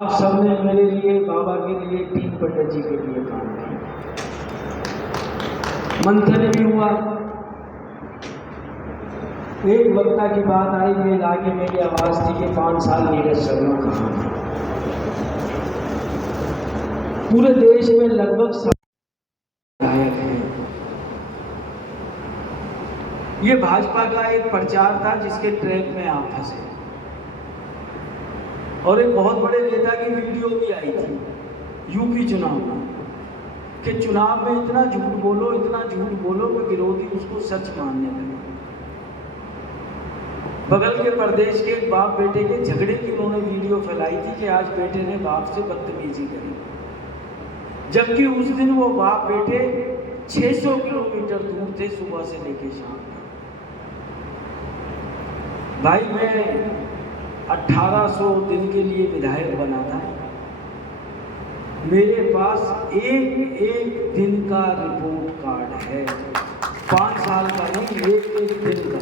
आप सबने मेरे लिए, बाबा के लिए, टीम पंडित जी के लिए काम किया। मंथन भी हुआ। एक वक्ता की बात आई, मेरे आगे मेरी आवाज थी कि 5 साल नीरज शर्मा कहाँ है। पूरे देश में लगभग गायक हैं। ये भाजपा का एक प्रचार था जिसके ट्रैक में आप फंसे, और एक बहुत बड़े नेता की वीडियो भी आई थी यूपी चुनाव में कि चुनाव में इतना झूठ बोलो, इतना झूठ बोलो कि विरोधी उसको सच मानने लगे। बगल के प्रदेश के एक बाप बेटे के झगड़े की उन्होंने वीडियो फैलाई थी कि आज बेटे ने बाप से बदतमीजी करी, जबकि उस दिन वो बाप बेटे 600 किलोमीटर दूर थे सुबह से लेकर शाम तक। भाई मैं 1800 दिन के लिए विधायक बना था। मेरे पास एक एक दिन का रिपोर्ट कार्ड है, 5 साल का नहीं, एक एक दिन का।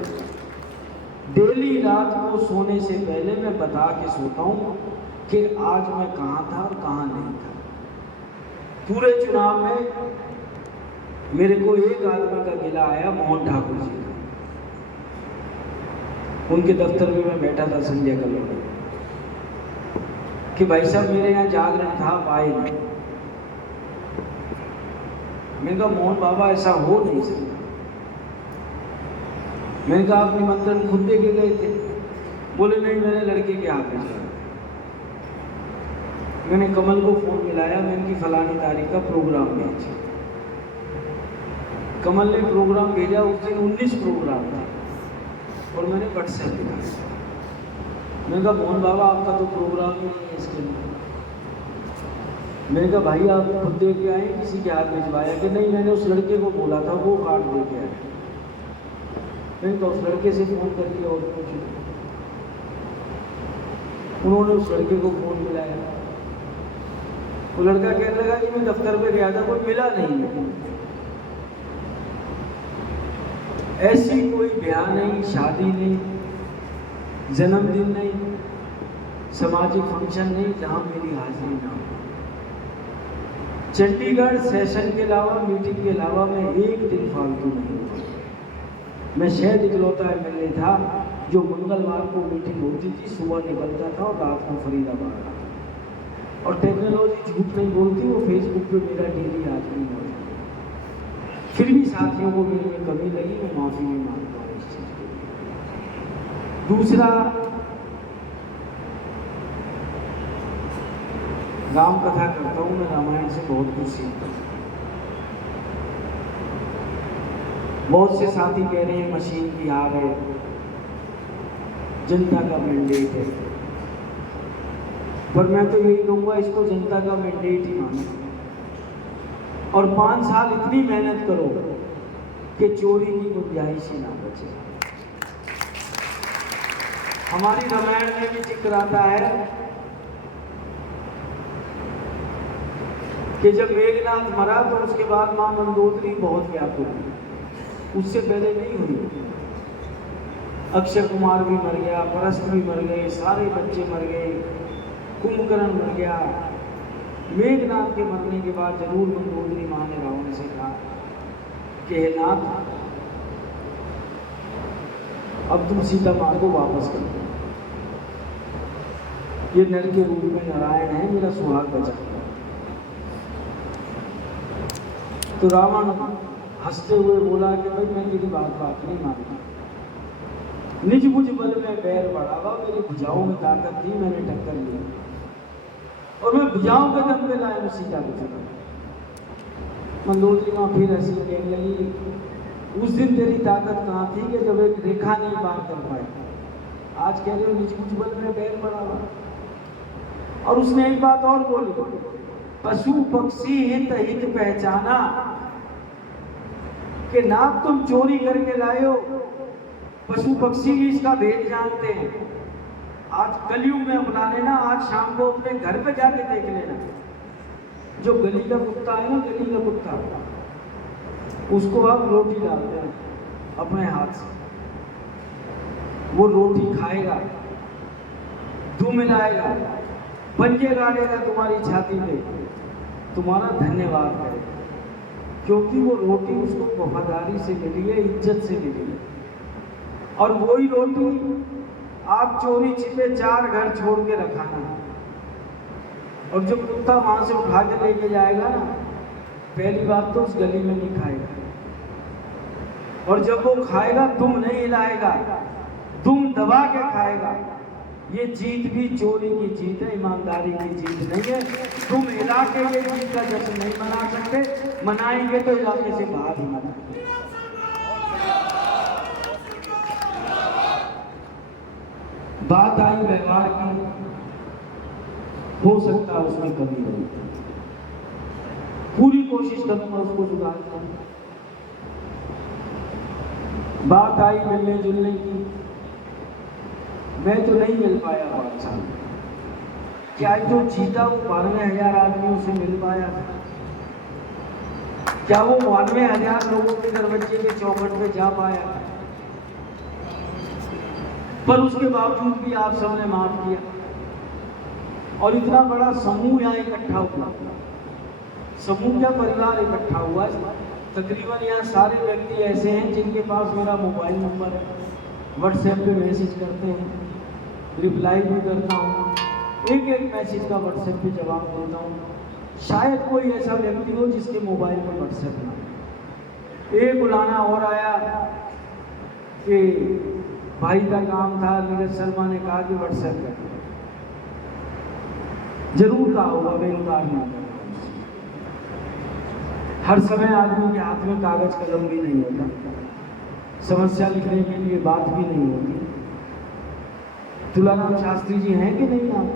डेली रात को सोने से पहले मैं बता के सोता हूँ कि आज मैं कहाँ था और कहाँ नहीं था। पूरे चुनाव में मेरे को एक आदमी का गिला आया, मोहन ठाकुर जी का। उनके दफ्तर में मैं बैठा था संजय कलोनी, कि भाई साहब मेरे यहाँ जागरण था, आप आए नहीं। मैंने कहा मोहन बाबा ऐसा हो नहीं सकता। मैंने कहा आप निमंत्रण खुद दे के गए थे? बोले नहीं, मैंने लड़के के हाथ में। मैंने कमल को फोन मिलाया, मैं इनकी फलानी तारीख का प्रोग्राम भेजा। कमल ने प्रोग्राम भेजा, उस दिन 19 प्रोग्राम था और मैंने व्हाट्सएप दिखाया। मैंने कहा मोहन बाबा आपका तो प्रोग्राम ही नहीं है इसके लिए। मैंने कहा भाई आप खुद दे के आए, किसी के हाथ भिजवाया? कि नहीं, मैंने उस लड़के को बोला था, वो कार्ड दे के आया। मैंने कहा उस लड़के से फोन करके और पूछो। उन्होंने उस लड़के को फोन मिलाया, वो लड़का कहने लगा कि मैं दफ्तर पे गया था, कोई मिला नहीं। ऐसी कोई ब्याह नहीं, शादी नहीं, जन्मदिन नहीं, सामाजिक फंक्शन नहीं जहां मेरी हाजिरी ना हो। चंडीगढ़ सेशन के अलावा, मीटिंग के अलावा मैं एक दिन फालतू नहीं हुआ। मैं शायद इकलौता एमएलए था जो मंगलवार को मीटिंग होती थी, सुबह निकलता था और रात को फरीदाबाद आता था। और टेक्नोलॉजी झूठ नहीं बोलती, वो फेसबुक पे मेरा डेली आज नहीं होता। फिर भी साथियों को मेरे में कमी लगी, मैं माफी भी मांगता हूँ इस चीज के लिए। दूसरा, राम कथा करता हूँ मैं, रामायण से बहुत कुछ सीखता हूँ। बहुत से साथी कह रहे हैं मशीन की आ गए, जनता का मैंडेट है, पर मैं तो यही कहूँगा इसको जनता का मैंडेट ही मानो और 5 साल इतनी मेहनत करो कि चोरी की गुंजाइश ही ना बचे। हमारी रामायण में भी जिक्र आता है कि जब मेघनाथ मरा तो उसके बाद मां मंदोदरी बहुत व्याकुल हुई, उससे पहले नहीं हुई। अक्षय कुमार भी मर गया, परस्त भी मर गए, सारे बच्चे मर गए, कुंभकर्ण मर गया। मेघनाथ के मरने के बाद जरूर मंदोदरी मां ने रावण से कहा कि हे नाथ, अब तुम सीता मां को वापस कर दो, ये नर के रूप में नारायण है, मेरा सुहाग बचा। तो रावण हंसते हुए बोला कि भाई मैं तेरी बात नहीं मानता, निज मुझ बल में बैर बढ़ावा, मेरी भुजाओं में ताकत थी, मैंने टक्कर ली और मैं भुजाओं के दम पे लाया सीता को चला। मंदोदरी मां फिर हंसी कहने लगी, उस दिन तेरी ताकत कहाँ थी कि जब एक रेखा नहीं पार कर पाई, आज कह रहे हो निज मुझ बल में बैर बढ़ावा। और उसने एक बात और बोली, पशु पक्षी हित हित पहचाना, कि नाक तुम चोरी करके लाए हो, पशु पक्षी भी इसका भेद जानते हैं। आज कलयुग में अपना लेना, आज शाम को अपने घर पे जाके देख लेना, जो गली का कुत्ता है ना, गली का कुत्ता, उसको आप रोटी डालते हैं अपने हाथ से, वो रोटी खाएगा, दूध मिलाएगा, पंजे गाड़ेगा तुम्हारी छाती पे, तुम्हारा धन्यवाद करे, क्योंकि वो रोटी उसको वफादारी से मिली है, इज्जत से मिली है। और वही रोटी आप चोरी छिपे 4 घर छोड़ के रखाना, और जो कुत्ता वहां से उठा के लेके जाएगा ना, पहली बात तो उस गली में नहीं खाएगा, और जब वो खाएगा दुम नहीं हिलाएगा, दुम दबा के खाएगा। ये जीत भी चोरी की जीत है, ईमानदारी की जीत नहीं है। तुम हिला के ये जीत का जश्न नहीं मना सकते, मनाएंगे तो इलाके से बाहर ही मनाएंगे। बात आई व्यवहार की, हो सकता है उसमें कमी रही, पूरी कोशिश करूंगा उसको सुधारने की। बात आई मिलने जुलने की, मैं तो नहीं मिल पाया बादशाह। क्या जो जीता वो 92,000 आदमियों से मिल पाया था? क्या वो 92,000 लोगों के दरवाजे के चौखट पे जा पाया? पर उसके बावजूद भी आप सबने माफ किया, और इतना बड़ा समूह यहाँ इकट्ठा हुआ, समूह क्या परिवार इकट्ठा हुआ। तकरीबन यहाँ सारे व्यक्ति ऐसे हैं जिनके पास मेरा मोबाइल नंबर है, व्हाट्सएप पे मैसेज करते हैं, रिप्लाई भी करता हूँ, एक मैसेज का व्हाट्सएप पे जवाब देता हूँ। शायद कोई ऐसा व्यक्ति हो जिसके मोबाइल में व्हाट्सएप ना। एक बुलाना और आया कि भाई का काम था, नीरज शर्मा ने कहा कि व्हाट्सएप कर, जरूर कहा होगा, मैं इनकार नहीं करता। हर समय आदमी के हाथ में कागज कलम भी नहीं होता, समस्या लिखने के लिए बात भी नहीं होती। तुलाराम शास्त्री जी हैं कि नहीं आप?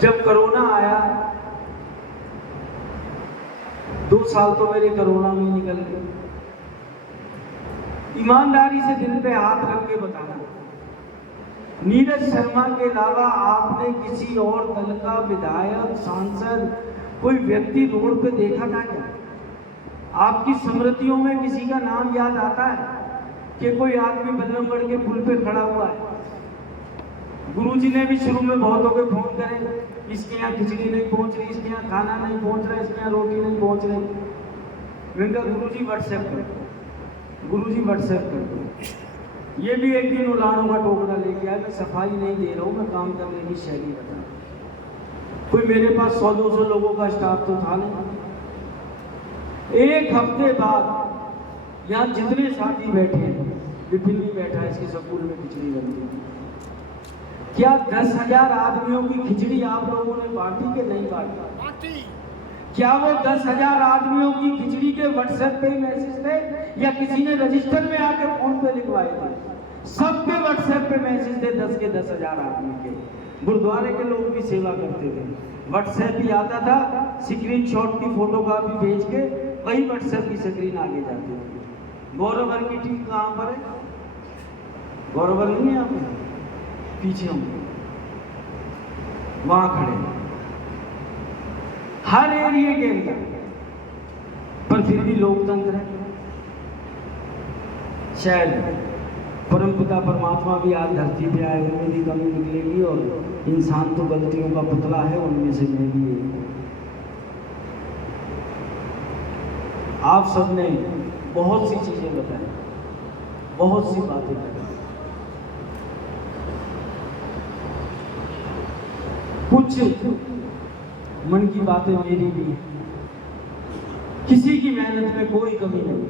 जब कोरोना आया, 2 साल तो मेरे कोरोना में निकल गए। ईमानदारी से दिल पे हाथ रख के बताना, नीरज शर्मा के अलावा आपने किसी और दल का विधायक, सांसद, कोई व्यक्ति रोड पे देखा था क्या? आपकी स्मृतियों में किसी का नाम याद आता है कि कोई आदमी बल्लमगढ़ के पुल पे खड़ा हुआ है? गुरुजी ने भी शुरू में बहुतों के फोन करे, इसके यहाँ खिचड़ी नहीं पहुंच रही, इसके यहाँ खाना नहीं पहुंच रहा, इसके यहाँ रोटी नहीं पहुंच रही। मैंने कहा गुरुजी व्हाट्सएप कर, गुरुजी व्हाट्सएप कर। ये भी एक दिन उलाड़ों का टोकरा लेके आया, मैं सफाई नहीं दे रहा हूँ, मैं काम करने की शैली बता। कोई मेरे पास 100-200 लोगों का स्टाफ तो था नहीं। एक हफ्ते बाद यहाँ जितने साथी बैठे हैं, विपिन भी बैठा है, इसके स्कूल में खिचड़ी बनती है। क्या 10,000 आदमियों की खिचड़ी आप लोगों ने बांटी कि नहीं बांटी? क्या वो 10,000 आदमियों की खिचड़ी के व्हाट्सएप पे मैसेज थे या किसी ने रजिस्टर में आके फोन पे लिखवाए थे? सबके व्हाट्सएप पे मैसेज थे 10 के 10,000 आदमी के। गुरुद्वारे के लोग भी सेवा करते थे, व्हाट्सएप ही आता था, स्क्रीनशॉट की फोटो कॉपी भेज के वही व्हाट्सएप की स्क्रीन आगे जाती थी। गौरवर की टीम कहाँ पर है? गौरवर नहीं है आप पीछे होंगे, वहां खड़े हर एरिया के अंदर, पर फिर भी लोकतंत्र है। शायद परमपिता परमात्मा भी आज धरती पे आए, उनमें भी कमी निकलेगी, और इंसान तो गलतियों का पुतला है, उनमें से मैं भी एक। आप सबने बहुत सी चीजें बताई, बहुत सी बातें बताई, कुछ मन की बातें मेरी भी हैं। किसी की मेहनत में कोई कमी नहीं।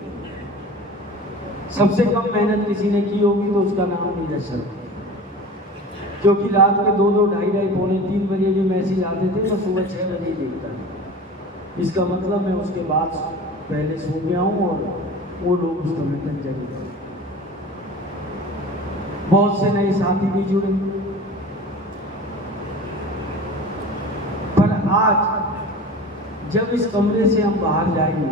सबसे कम मेहनत किसी ने की होगी तो उसका नाम नीरज शर्मा, क्योंकि रात के 2-2, 2:30, पौने 3 बजे भी मैसेज आते थे, मैं सुबह 6 बजे देखता था। इसका मतलब मैं उसके बाद पहले सो गया हूँ और वो लोग उस समय तक जगे थे। बहुत से नए साथी भी जुड़े, पर आज जब इस कमरे से हम बाहर जाएंगे,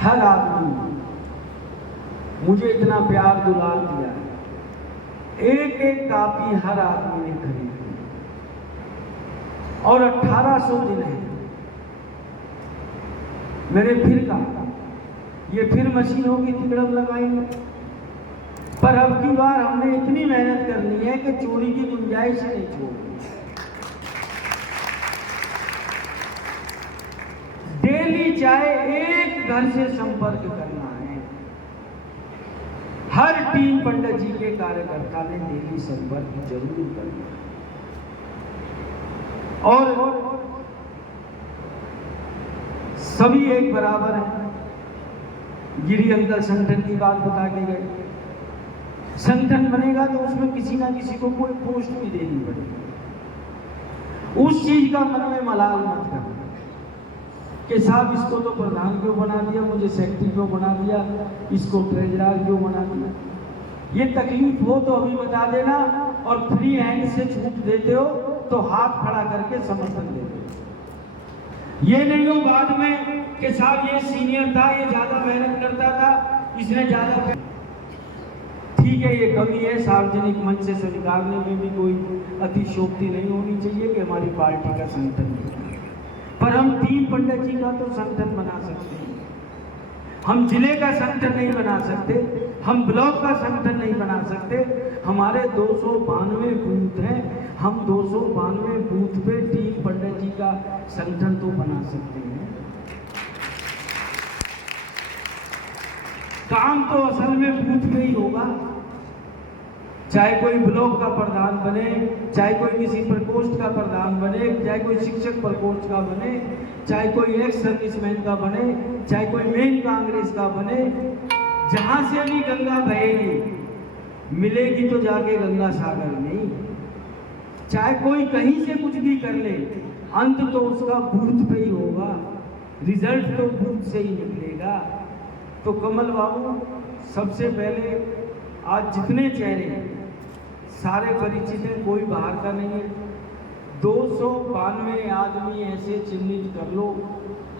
हर आदमी मुझे इतना प्यार दुलार दिया है, एक कापी हर आदमी ने खरीदी, और 1800 दिन है। मैंने फिर कहा, ये फिर मशीनों की तिकड़म लगाएंगे, पर अब की बार हमने इतनी मेहनत करनी है कि चोरी की गुंजाइश नहीं छोड़नी। डेली चाहे एक घर से संपर्क करना है। हर टीम पंडित जी के कार्यकर्ता ने डेली संपर्क जरूर करना है। और सभी एक बराबर हैं। गिरी अंकल संगठन की बात बता के गए। संगठन बनेगा तो उसमें किसी ना किसी को कोई पोस्ट भी देनी पड़ेगी। उस चीज का मन में मलाल मत करना कि साहब इसको तो प्रधान क्यों बना दिया, मुझे सेक्रेटरी क्यों बना दिया, इसको ट्रेजरर क्यों बना दिया। ये तकलीफ हो तो अभी बता देना, और फ्री हैंड से छूट देते हो तो हाथ खड़ा करके समर्थन दे दो। ये नहीं हो बाद में कि साहब ये सीनियर था, ये ज्यादा मेहनत करता था, इसने ज्यादा। ठीक है, ये कमी है, सार्वजनिक मंच से स्वीकारने में भी कोई अतिशोक्ति नहीं होनी चाहिए कि हमारी पार्टी का संगठन नहीं। पर हम टीम पंडित जी का तो संगठन बना सकते हैं। हम जिले का संगठन नहीं बना सकते, हम ब्लॉक का संगठन नहीं बना सकते। हमारे 292 बूथ हैं, हम 292 बूथ पे टीम पंडित जी का संगठन तो बना सकते हैं। काम तो असल में बूथ पे ही होगा। चाहे कोई ब्लॉक का प्रधान बने, चाहे कोई किसी प्रकोष्ठ का प्रधान बने, चाहे कोई शिक्षक प्रकोष्ठ का बने, चाहे कोई एक्स सर्विसमैन का बने, चाहे कोई मेन कांग्रेस का बने, जहां से भी गंगा बहेगी मिलेगी तो जाके गंगा सागर में। चाहे कोई कहीं से कुछ भी कर ले, अंत तो उसका बूथ पे ही होगा, रिजल्ट तो बूथ से ही निकलेगा। तो कमल बाबू, सबसे पहले आज जितने चेहरे सारे परिचित हैं, कोई बाहर का नहीं है। 292 आदमी ऐसे चिन्हित कर लो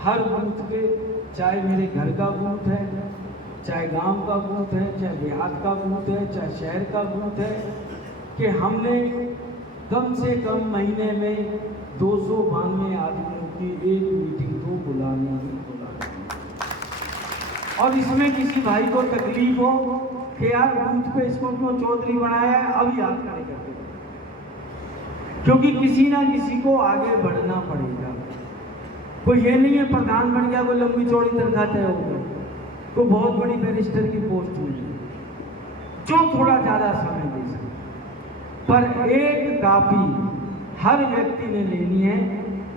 हर बूथ पे, चाहे मेरे घर का बूथ है, चाहे गांव का बूथ है, चाहे देहात का बूथ है, चाहे शहर का बूथ है, कि हमने कम से कम महीने में 292 आदमियों की एक मीटिंग को बुलानी ही बुलानी। और इसमें किसी भाई को तकलीफ हो कि यार बूथ पे इसको क्यों चौधरी बनाया है, अब याद नहीं करते, क्योंकि किसी ना किसी को आगे बढ़ना पड़ेगा। कोई ये नहीं है प्रधान बन गया, कोई लंबी चौड़ी तनख्वाह तय हो गई, कोई बहुत बड़ी बैरिस्टर की पोस्ट हुई, जो थोड़ा ज्यादा समय दे सके। पर एक काफी हर व्यक्ति ने लेनी है,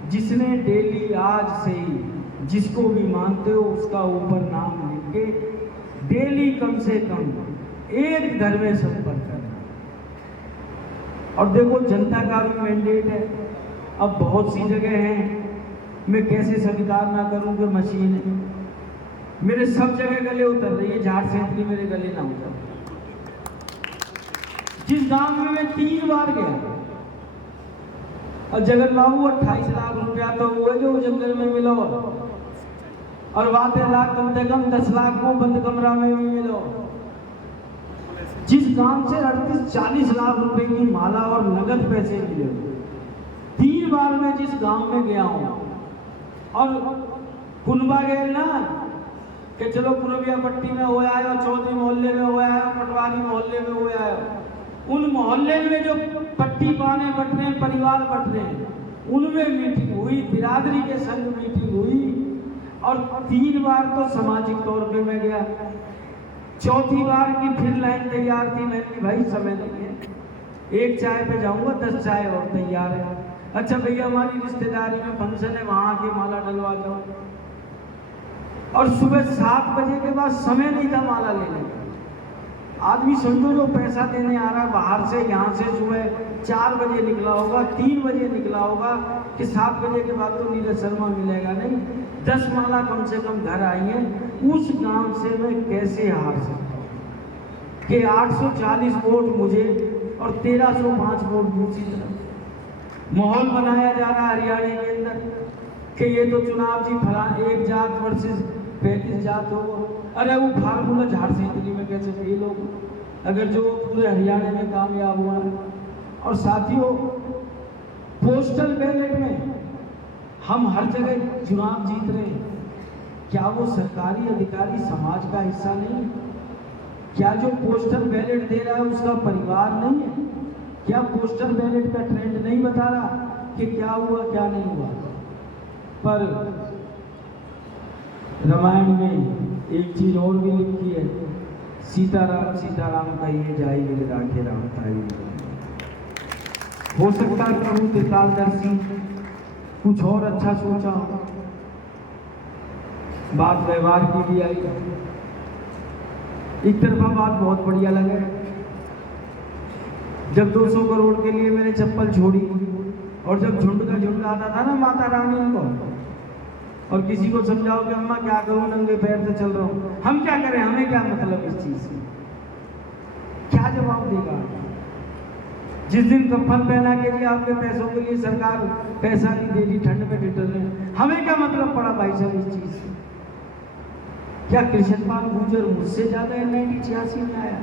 जिसने डेली आज से ही जिसको भी मानते हो उसका ऊपर नाम लिख के डेली कम से कम एक घर में संपर्क करना। और देखो, जनता का भी मैंडेट है। अब बहुत सी जगह हैं, मैं कैसे स्वीकार ना करूं कि मशीन है, मेरे सब जगह गले उतर रही है, झाड़ सेंतरी मेरे गले ना उतर। जिस गांव में मैं 3 बार गया, और जगन बाबू 28 लाख रुपया तो हुआ जो जंगल में मिला, और 12 लाख कम से कम 10 लाख को बंद कमरा में भी मिलो। जिस गांव से 38-40 लाख रुपए की माला और नगद पैसे मिले, 3 बार मैं जिस गांव में गया हूं, और कुनबा गए ना कि चलो पुरबिया पट्टी में हो आया, चौधरी मोहल्ले में हो आया, पटवारी मोहल्ले में हो आया, उन मोहल्ले में जो पट्टी पाने बट रहे, परिवार बट रहे, उनमें मीटिंग हुई, बिरादरी के संग मीटिंग हुई। और 3 बार तो सामाजिक तौर पे मैं गया। चौथी बार की फिर लाइन तैयार थी, मैंने कहा भाई समय नहीं है, एक चाय पे जाऊंगा, 10 चाय और तैयार है। अच्छा भैया, हमारी रिश्तेदारी में फंक्शन है, वहां के माला डलवा दो। और सुबह 7 बजे के बाद समय नहीं था माला लेने का। आदमी समझो जो पैसा देने आ रहा है बाहर से, यहाँ से सुबह 4 बजे निकला होगा, 3 बजे निकला होगा, कि 7 बजे के बाद तो नीरज शर्मा मिलेगा नहीं। 10 माला कम से कम घर आई है। उस गांव से मैं कैसे हार सकता हूँ कि 840 वोट मुझे और 1305 वोट दूसरी तरफ। माहौल बनाया जा रहा है हरियाणा के अंदर कि ये तो चुनाव जी फला एक जात वर्सेस 35 जात हो। अरे वो फार्मूला झाड़ सेंतरी में कैसे फेल होगा, अगर जो पूरे हरियाणा में कामयाब हुआ है। और साथियों, पोस्टल बैलेट में हम हर जगह चुनाव जीत रहे हैं, क्या वो सरकारी अधिकारी समाज का हिस्सा नहीं? क्या जो पोस्टल बैलेट दे रहा है उसका परिवार नहीं है? क्या पोस्टल बैलेट का ट्रेंड नहीं बता रहा कि क्या हुआ क्या नहीं हुआ? पर रामायण में एक चीज और भी लिखी है, सीताराम सीताराम कहिए जाई गिर राखे राम ताई। हो सकता है प्रभु त्रिकालदर्शी कुछ और अच्छा सोचा हो, बात व्यवहार की भी आई। एक तरफा बात बहुत बढ़िया लगे, जब 200 करोड़ के लिए मैंने चप्पल छोड़ी और जब झुंड का झुंड आता था ना माता रानी को, और किसी को समझाओ कि अम्मा क्या करूं, नंगे पैर से चल रहा हूं, हम क्या करें, हमें क्या मतलब इस चीज से? क्या जवाब देगा? जिस दिन कफन पहना के लिए आपके पैसों के लिए सरकार पैसा नहीं दे रही, ठंड में ठिठुर रहे, हमें क्या मतलब पड़ा भाई साहब इस चीज से? क्या कृष्णपाल गुर्जर मुझसे ज्यादा 1986 में आया?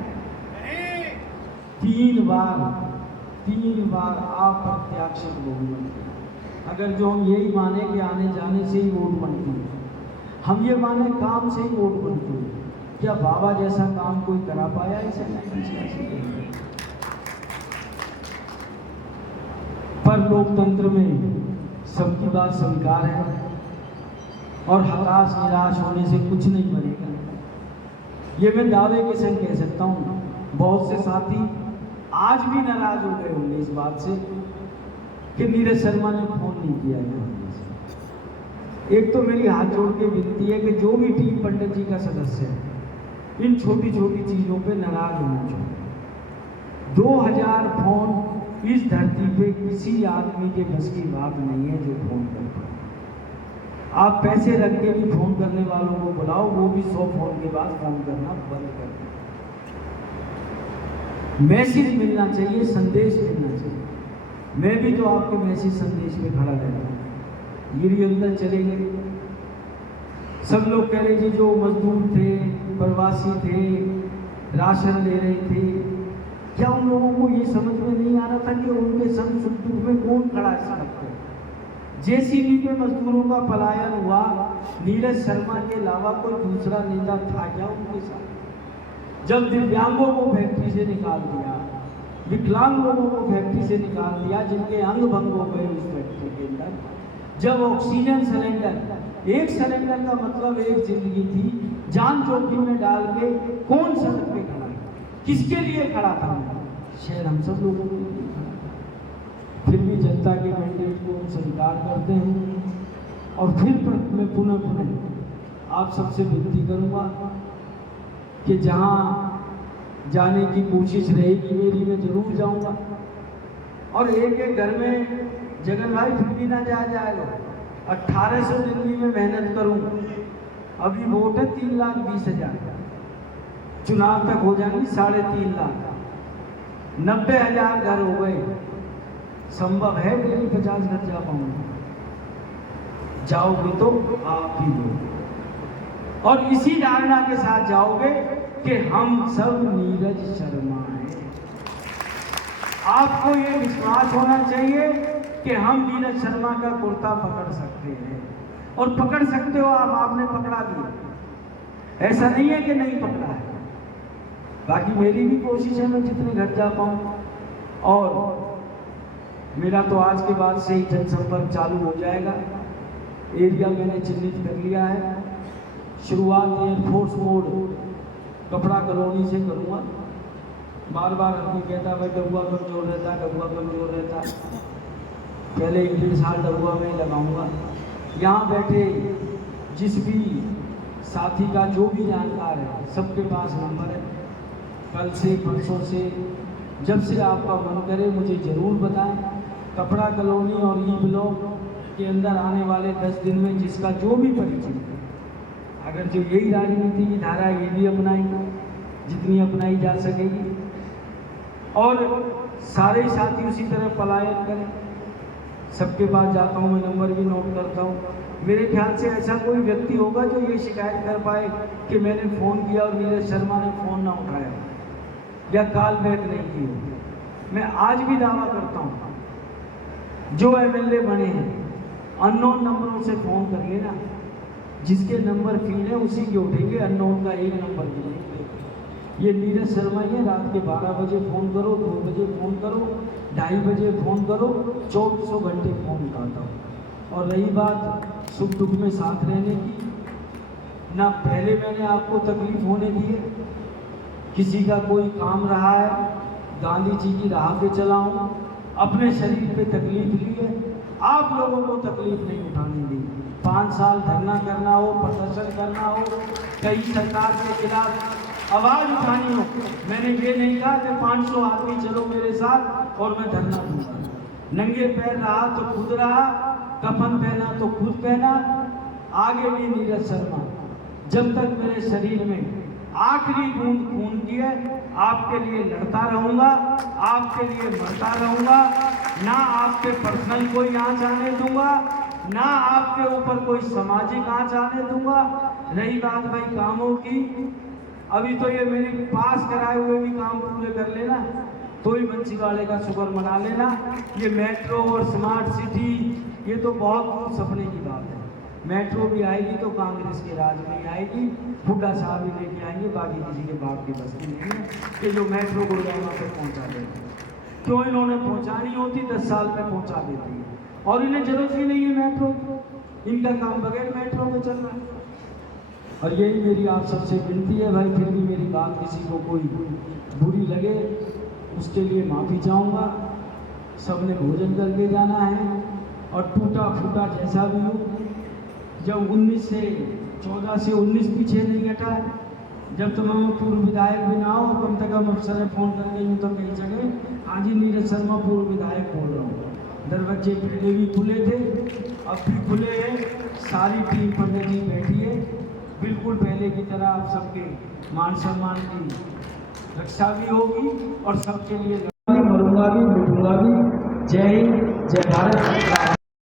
3 बार अप्रत्याशित बहुमत। अगर जो हम यही माने कि आने जाने से ही वोट बनती है, हम ये माने काम से ही वोट बनती है, क्या बाबा जैसा काम कोई करा पाया इस 1986 में? पर लोकतंत्र में सबकी बात स्वीकार है और हताश निराश होने से कुछ नहीं बनेगा। ये मैं दावे के संग कह सकता हूँ। बहुत से साथी आज भी नाराज हो गए होंगे इस बात से कि नीरज शर्मा ने फोन नहीं किया है। एक तो मेरी हाथ जोड़ के विनती है कि जो भी टीम पंडित जी का सदस्य है, इन छोटी छोटी चीजों पे नाराज होना चाहिए। 2000 फोन इस धरती पे किसी आदमी के बस की बात नहीं है जो फोन कर पाए। आप पैसे रख के भी फोन करने वालों को बुलाओ, वो भी 100 फोन के बाद फोन करना बंद कर दें। मैसेज मिलना चाहिए, संदेश मिलना चाहिए। मैं भी तो आपके मैसेज संदेश में खड़ा रहता हूँ। गिरी अंदर चले गए, सब लोग कह रहे जी जो मजदूर थे, प्रवासी थे, राशन ले रहे थे, क्या उन लोगों को ये समझ में नहीं आ रहा था कि उनके संग सुख दुख में कौन खड़ा है सड़क पर? जेसीबी के मजदूरों का पलायन हुआ, नीरज शर्मा के अलावा कोई दूसरा नेता था क्या उनके साथ? जब दिव्यांगों को फैक्ट्री से निकाल दिया, विकलांग लोगों को फैक्ट्री से निकाल दिया, जिनके अंग भंग हो गए उस फैक्ट्री के अंदर, जब ऑक्सीजन सिलेंडर, एक सिलेंडर का मतलब एक जिंदगी थी, जान जोखिम में डाल के कौन सड़क पे खड़ा है? किसके लिए खड़ा था? शायद हम सब लोगों के लिए खड़ा था। फिर भी जनता के मैंडेट को स्वीकार करते हैं और फिर मैं पुनः आप सबसे विनती करूंगा कि जहां जाने की कोशिश रहेगी मेरी, मैं जरूर जाऊंगा। और एक एक घर में जगन भाई फिर भी ना जाएगा, 1800 दिन भी मैं मेहनत करूं। अभी वोट है 3,20,000, चुनाव तक हो जाएंगे 3.5 लाख, 90,000 घर हो गए। संभव है डेली 50 घर जा पाऊंगा? जाओगे तो आप भी लोग, और इसी धारणा के साथ जाओगे कि हम सब नीरज शर्मा हैं। आपको ये विश्वास होना चाहिए कि हम नीरज शर्मा का कुर्ता पकड़ सकते हैं, और पकड़ सकते हो आप, आपने पकड़ा भी, ऐसा नहीं है कि नहीं पकड़ा है। बाकी मेरी भी कोशिश है मैं जितने घर जा पाऊँ, और मेरा तो आज के बाद से ही जनसंपर्क चालू हो जाएगा। एरिया मैंने चिन्हित कर लिया है। शुरुआत एयरफोर्स मोड कपड़ा कॉलोनी से करूँगा। बार बार आदमी कहता भाई डबुआ कमजोर रहता, डबुआ कमजोर रहता, पहले 1-1.5 साल डबुआ में लगाऊंगा। यहाँ बैठे जिस भी साथी का जो भी जानकार है, सबके पास नंबर है। कल से, परसों से, जब से आपका मन करे मुझे ज़रूर बताएं। कपड़ा कॉलोनी और ई ब्लॉक के अंदर आने वाले 10 दिन में जिसका जो भी परिचय है, अगर जो यही राजनीति की धारा ये भी अपनाएंगे जितनी अपनाई जा सकेगी, और सारे साथी उसी तरह पलायन करें। सबके पास जाता हूँ मैं, नंबर भी नोट करता हूँ। मेरे ख्याल से ऐसा कोई व्यक्ति होगा जो ये शिकायत कर पाए कि मैंने फ़ोन किया और नीरज शर्मा ने फ़ोन ना उठाया या कॉल बैक नहीं की। मैं आज भी दावा करता हूँ, जो एमएलए बने हैं अननोन नंबरों से फ़ोन कर लेना, जिसके नंबर फीड है उसी के उठेंगे, अननोन का एक नंबर मिलेंगे। ये नीरज शर्मा ही है, रात के 12 बजे फ़ोन करो, 2 बजे फ़ोन करो, 2:30 बजे फ़ोन करो, 24 घंटे फ़ोन उठाता हूँ। और रही बात सुख दुख में साथ रहने की, ना पहले मैंने आपको तकलीफ होने दी है। किसी का कोई काम रहा है, गांधी जी की राह पे चला हूँ, अपने शरीर पे तकलीफ ली है, आप लोगों को तकलीफ नहीं उठाने दी। 5 साल धरना करना हो, प्रदर्शन करना हो, कई सरकार के खिलाफ आवाज़ उठानी हो, मैंने ये नहीं कहा कि 500 आदमी चलो मेरे साथ और मैं धरना दूंगा। नंगे पैर रहा तो खुद रहा, कफन पहना तो खुद पहना। आगे भी नीरज शर्मा, जब तक मेरे शरीर में आखिरी बूंद खून की है, आपके लिए लड़ता रहूंगा, आपके लिए मरता रहूंगा। ना आपके पर्सनल कोई आँच आने दूंगा, ना आपके ऊपर कोई सामाजिक आँच आने दूंगा। रही बात भाई कामों की, अभी तो ये मेरे पास कराए हुए भी काम पूरे कर लेना, तो ही बंसीवाड़े का शुक्र मना लेना। ये मेट्रो और स्मार्ट सिटी ये तो बहुत सपने की बात है। मेट्रो भी आएगी तो कांग्रेस के राज में ही आएगी, हुड्डा साहब ही लेके आएंगे, बाकी किसी के बाप की बस्ती नहीं है कि जो मेट्रो गुड़गांव तक पहुंचा देंगे। क्यों इन्होंने पहुंचानी होती 10 साल में पहुंचा देती है, और इन्हें जरूरत ही नहीं है मेट्रो, इनका काम बगैर मेट्रो में चल रहा है। और यही मेरी आप सबसे विनती है भाई, फिर भी मेरी बात किसी को कोई बुरी लगे उसके लिए माफ़ी चाहूँगा। सबने भोजन करके जाना है, और टूटा फूटा जैसा भी हो, जब 14 से 19 पीछे नहीं हटा, जब तो मैं पूर्व विधायक भी ना हो, कम से कम अफसर ने फ़ोन करके यूँ तो कई जगह हाँ जी नीरज शर्मा पूर्व विधायक बोल रहा हूँ। दरवाजे पहले भी खुले थे, अब भी खुले हैं, सारी टीम पंडित जी बैठी है, बिल्कुल पहले की तरह आप सबके मान सम्मान की रक्षा भी होगी, और सबके लिए मरूंगा भी मिटूंगा भी। जय हिंद, जय भारत।